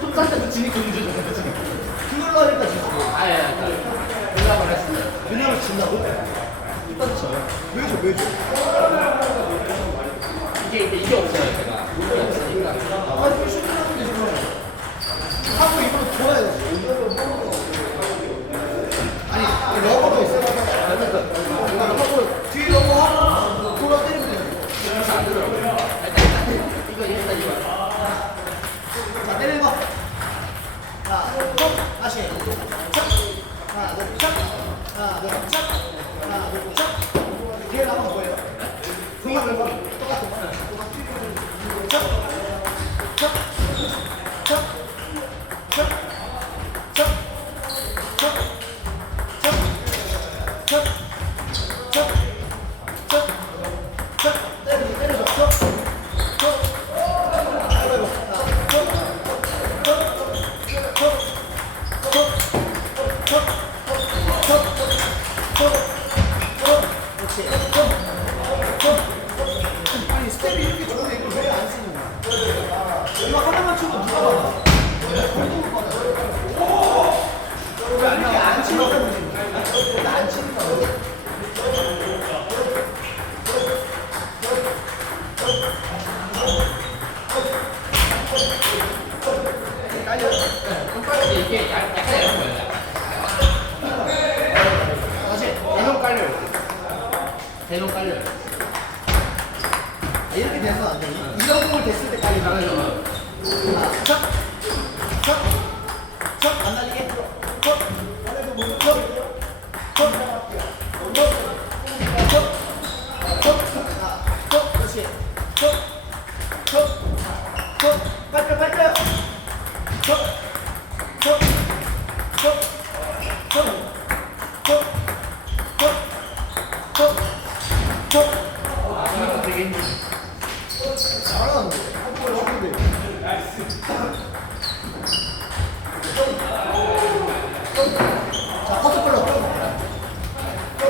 손상에서 진입 금지 그걸로 하니까 지금 아예 그냥 했습니다 그냥 진다고? 일단 쳐요 왜죠 왜죠? 이게 이게 없어요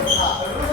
何?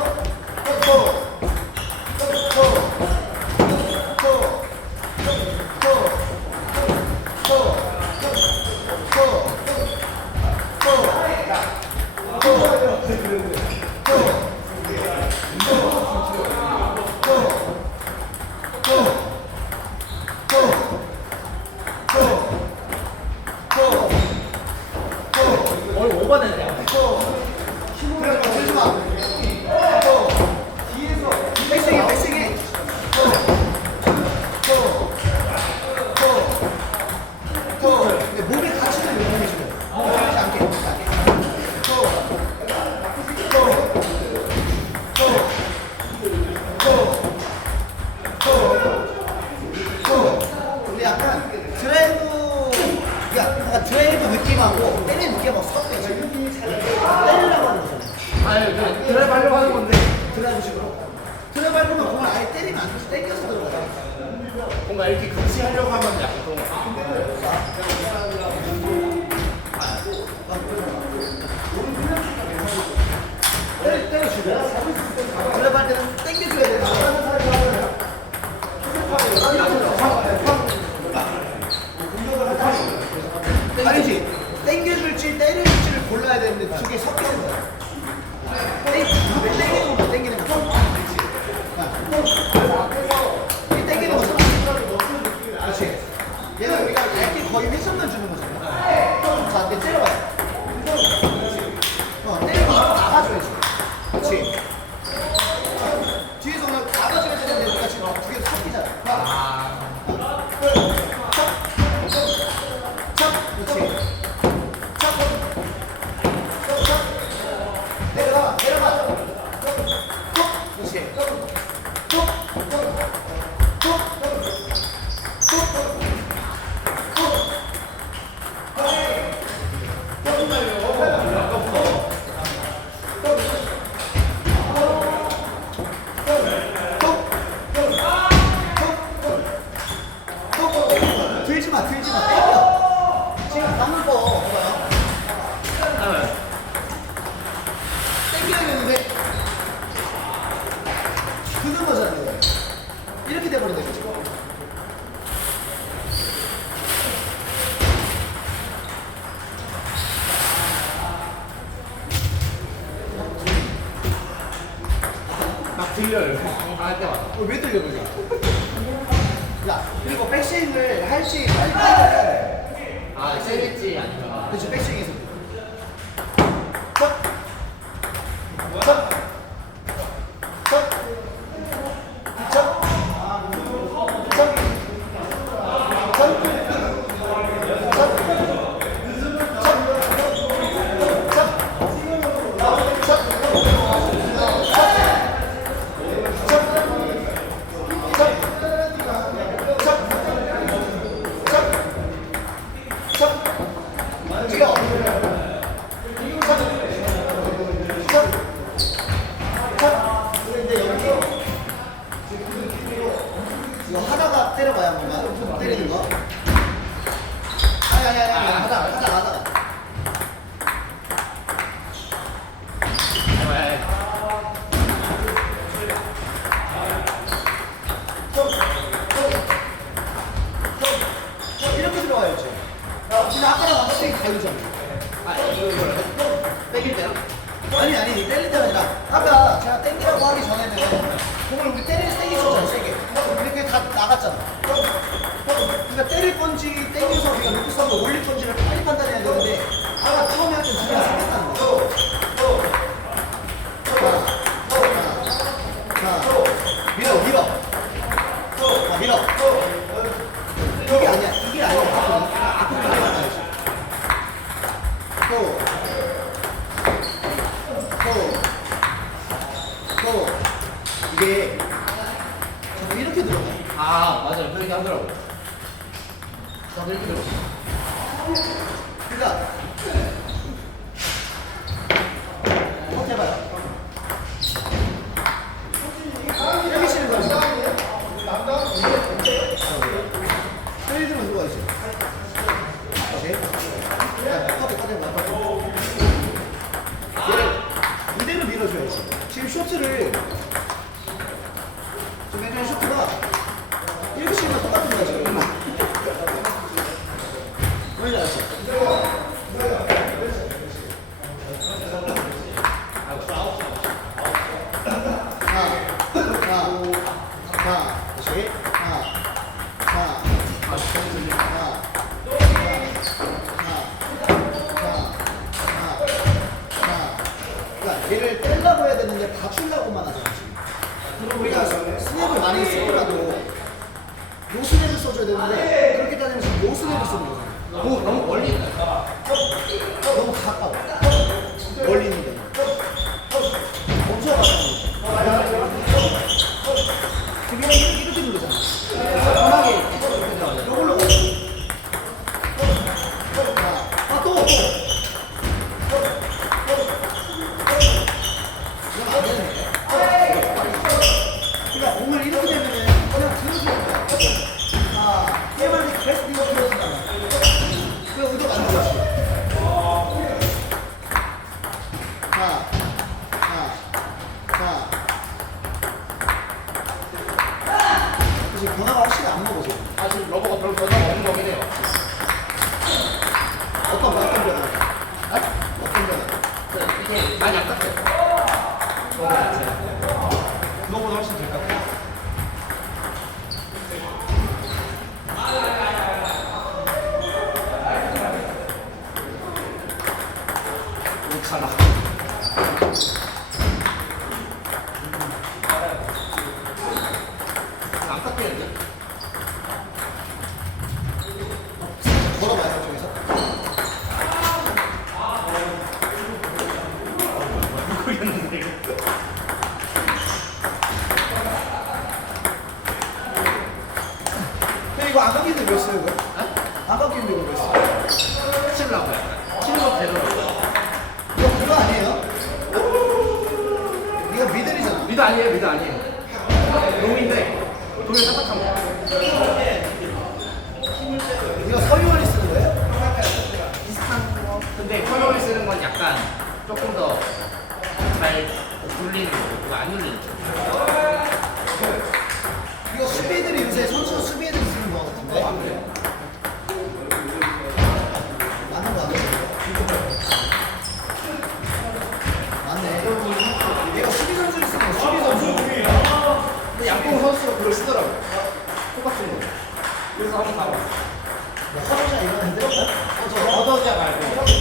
그래서 그게 사기잖아. 아. 때리는 거? 아니 아니 아, 하자 하자 하다. 아니 아니, 땡길 어, 아, 때가 아니라, 아까 제가 땡기라고 하기 전에는 핸들 번지 땡겨서 우리가 로프 스 올릴 번지를 이게 다 풀려고만 하지 않지. 우리가 스냅을 많이 쓰더라도 요 스냅을 써줘야 되는데 그렇게 따지면 지금 요 스냅을 쓰는 거잖아. 너무 멀리 어, 너무 가까워. 멀리 있는 미드 아니에요, 미드 아니에요. 로우인데 돌이 딱딱한 거. 우리가 서유원이 쓰는 거예요? 비슷한 거. 근데 서유원이 쓰는 건 약간 조금 더 잘 눌리는 거, 안 눌리는 거.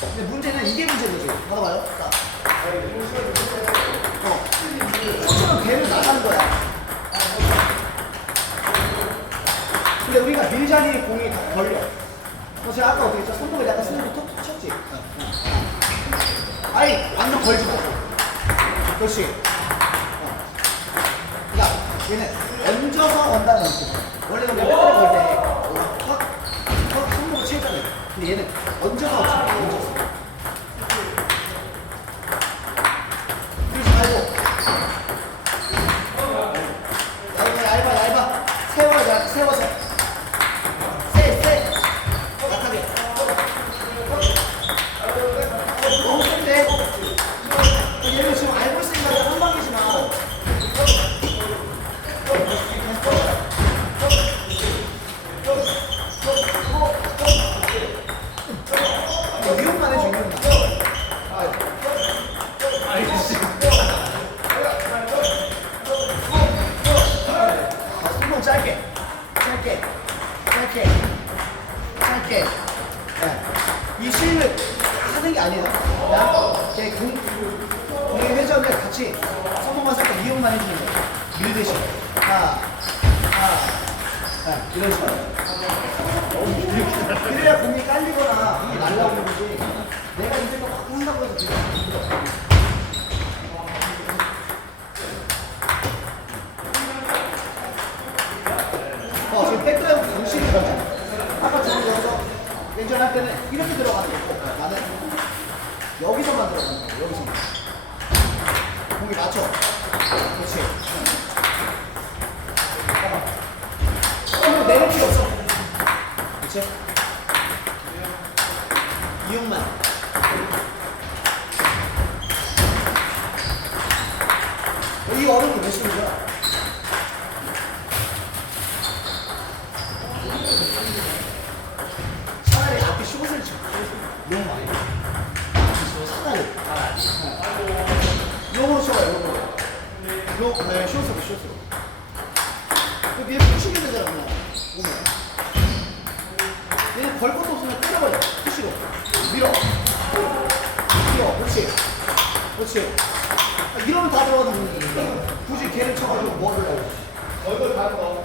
근데 문제는 이게 문제인 거지. 받아봐요. 자. 어. 코치는 배를 나가는 거야. 근데 우리가 밀자니 공이 다 걸려. 그래서 제가 아까 어떻게 했죠? 손목에 약간 스냅을 톡톡 쳤지. 아니, 완전 걸지 말고. 그렇지. 어. 그러니까 얘는 얹어서 온다는 느낌. 원래는 우리가 배터리 걸때 확, 확 손목을 치잖아요. 근데 얘는. 얹어서. 그러지 말고. 얇아, 얇아, 얇아. 세워, 얇, 세워서. 세, 세. 약하게. 너무 센데? 얘는 지금 알고 있으니까 한 방이지만. 위험만 해줘, 위험만. 알겠지. 아, 손목 짧게, 짧게, 짧게, 짧게. 네. 이 스윙을 하는 게 아니에요. 그냥 이렇게 공, 공의 회전을 같이 손목만 살짝 이용만 해주는 거예요. 밀듯이. 하나, 하나, 네, 이런 식으로. 그래야 공이 깔리거나 공이 날라오는 거지. 내가 이제 막 한다고 해서 지금 안 힘들어. 어, 지금 백드라이브 정신이 들어가잖아. 아까 저는 여기서 왼전할 때는 이렇게 들어가는 거고 나는 여기서만 들어가는 거야, 여기서만. 공이 맞춰. 그렇지. 그리고 내릴 필요 없어. 그렇지? 이용만. 이 얼음을 왜 쓰는 거야? 차라리 앞에 숏을 쳐. 너무 많이. 차라리. 요거 쳐요, 요거. 요, 네, 숏으로, 숏으로. 그 위에 푸시게 되잖아, 그냥. 오면. 얘는 걸 것도 없으면 때려버려. 푸시로. 밀어. 밀어. 그렇지. 그렇지. 아, 이러면 다 들어가는 거지. 굳이 걔를 쳐가지고 뭐 하려고. 얼굴 가는 거.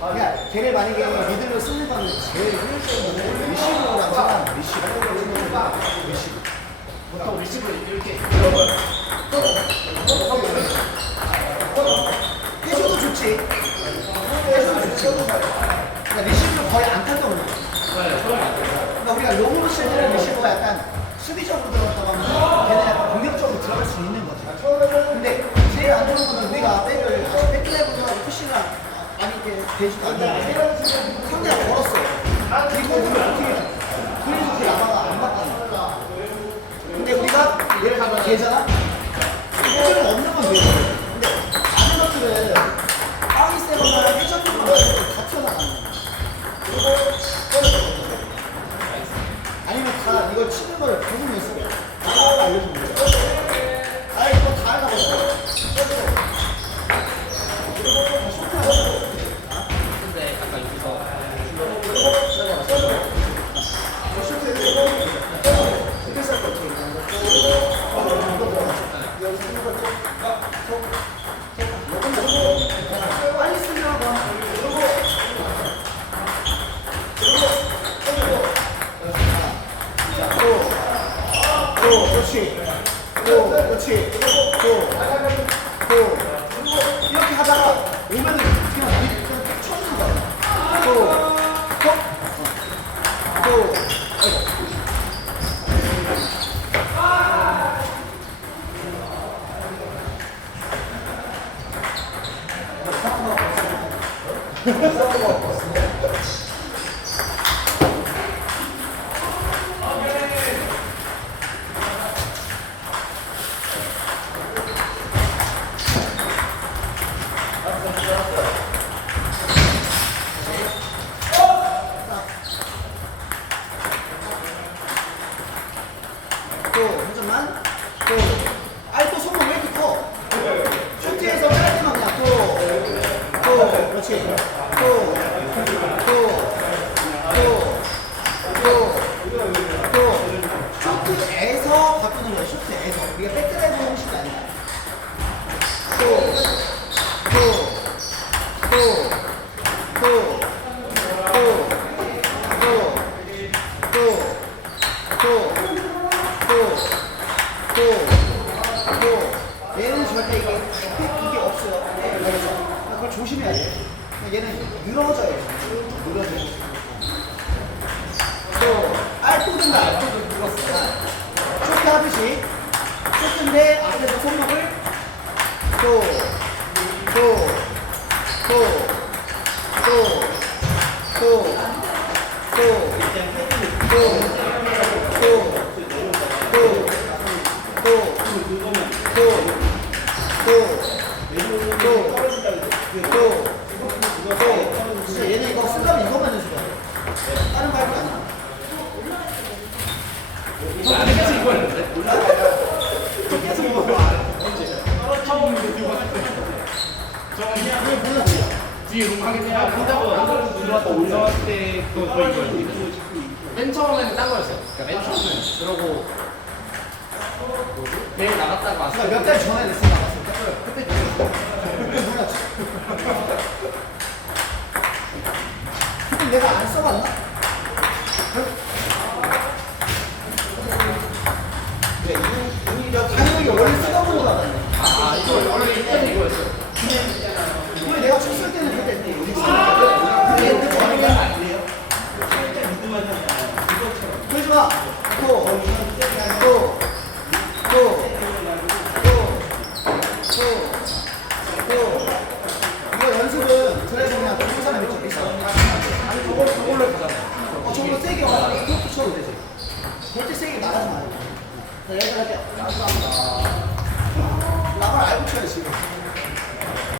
그러니까 걔를 만약에 미들로 쓰는 거는 제일 효율적인 거는 리시브라고 생각하면 리시브. 리시브. 보통 리시브 이렇게 해줘도 좋지. 해줘도 좋지. 그러니까 리시브를 거의 안 타는 거지. 그러니까 우리가 롱으로 쓸 때는 리시브가 약간 수비적으로 들어갔다고 하면 걔는 약간 공격적으로 들어갈 수 있는 거지. 근데 제일 안 좋은 거는 우리가 백을 백드라이브나 푸시나 아니 이렇게 되지도 않는데 상대가 걸었어. 이거는 어떻게 해? 그래서 그 야마가 안 맞다는 거야. 근데 우리가 얘를 들면 걔잖아? 실제로 없는 건 돼. 효과를 적용했을 때 나를 알려줍니다. 오면 또한 점만 또 아이 또 손목 왜 이렇게 커? 쇼트에서 깔끔하냐 또또 그렇지 또 그런데 이게 이게 없어요. 그걸 조심해야 돼. 얘는 늘어져요. 늘어져요. 아, 맨 처음에는 딴 거였어요. 그러니까 맨 처음에는 그러고 대회 나갔다가 왔어요. 아, 몇달 전에 레슨 나갔을 때 네, 그때 내가 안 써봤나?